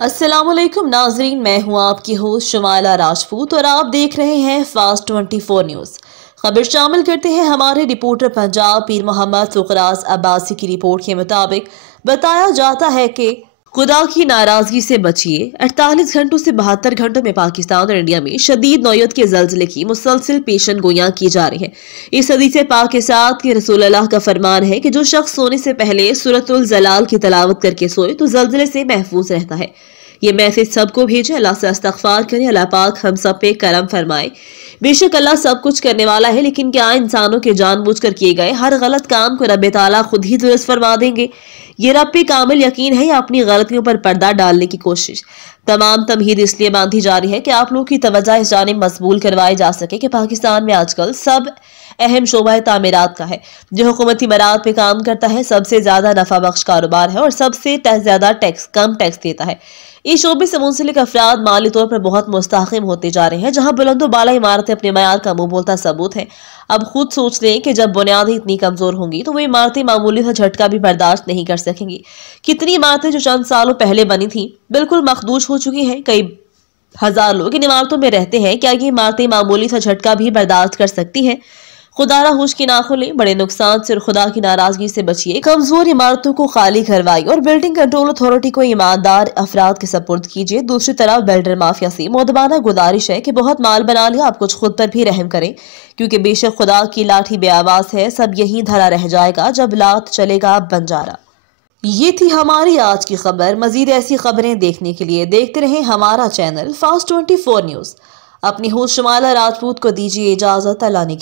अस्सलामुअलैकुम नाजरीन, मैं हूं आपकी होस्ट शुमाइला राजपूत और आप देख रहे हैं फास्ट 24 न्यूज़। खबर शामिल करते हैं हमारे रिपोर्टर पंजाब पीर मोहम्मद फुकराज अब्बासी की रिपोर्ट के मुताबिक बताया जाता है कि खुदा की नाराजगी से बचिए। 48 घंटों से 72 घंटों में पाकिस्तान और इंडिया में शदीद नौयत के जल्जले की मुसलसल पेशन गोयां की जा रही है। इस हदीस पाक के साथ कि रसूल अल्लाह का फरमान है कि जो शख्स सोने से पहले सूरतुल जलाल की तलावत करके सोए तो जल्जले से महफूज रहता है। ये मैसेज सबको भेजे, अल्लाह से इस्तगफार करें, अल्लाह पाक हम सब पे करम फरमाए। बेशक अल्लाह सब कुछ करने वाला है, लेकिन क्या इंसानों के जानबूझकर किए गए हर गलत काम को रब ताला खुद ही दुरुस्त फरमा देंगे? ये रब पे कामिल यकीन है या अपनी गलतियों पर पर्दा डालने की कोशिश? तमाम तमहीद इसलिए बांधी जा रही है कि आप लोग की तवज्जो इस जानिब मकबूल करवाई जा सके कि पाकिस्तान में आजकल सब अहम शोबा तामीरात का है, जो हुकूमती मराद पे काम करता है, सबसे ज्यादा नफा बख्श कारोबार है और सबसे ज्यादा कम टैक्स देता है। इस शोबे से मुंसलिक अफराद माली तौर पर बहुत मुस्तहकम होते जा रहे हैं, जहां बुलंदो बाला इमारतें अपने मयार का मुंह बोलता सबूत है। अब खुद सोच लें कि जब बुनियादें इतनी कमजोर होंगी तो वो इमारतें मामूली सा झटका भी बर्दाश्त नहीं कर सकेंगी। कितनी इमारतें जो चंद सालों पहले बनी थी बिल्कुल मखदूश हो चुकी हैं। कई हजार लोग इन इमारतों में रहते हैं। क्या ये इमारतें मामूली सा झटका भी बर्दाश्त कर सकती हैं? खुदारा होश की ना खुले, बड़े नुकसान से और खुदा की नाराजगी से बचिए। कमजोर इमारतों को खाली करवाई और बिल्डिंग कंट्रोल अथॉरिटी को ईमानदार अफराद के सपुर्द कीजिए। दूसरी तरफ बिल्डर माफिया से मोदबाना गुजारिश है कि बहुत माल बना लिया, आप कुछ खुद पर भी रहम करें, क्योंकि बेशक खुदा की लाठी बेआवाज है, सब यही धरा रह जाएगा जब लात चलेगा बंजारा। ये थी हमारी आज की खबर। मजीद ऐसी खबरें देखने के लिए देखते रहें हमारा चैनल फास्ट 24 न्यूज़। अपनी होस्ट शुमाइला राजपूत को दीजिए इजाजत। अल्लाह ने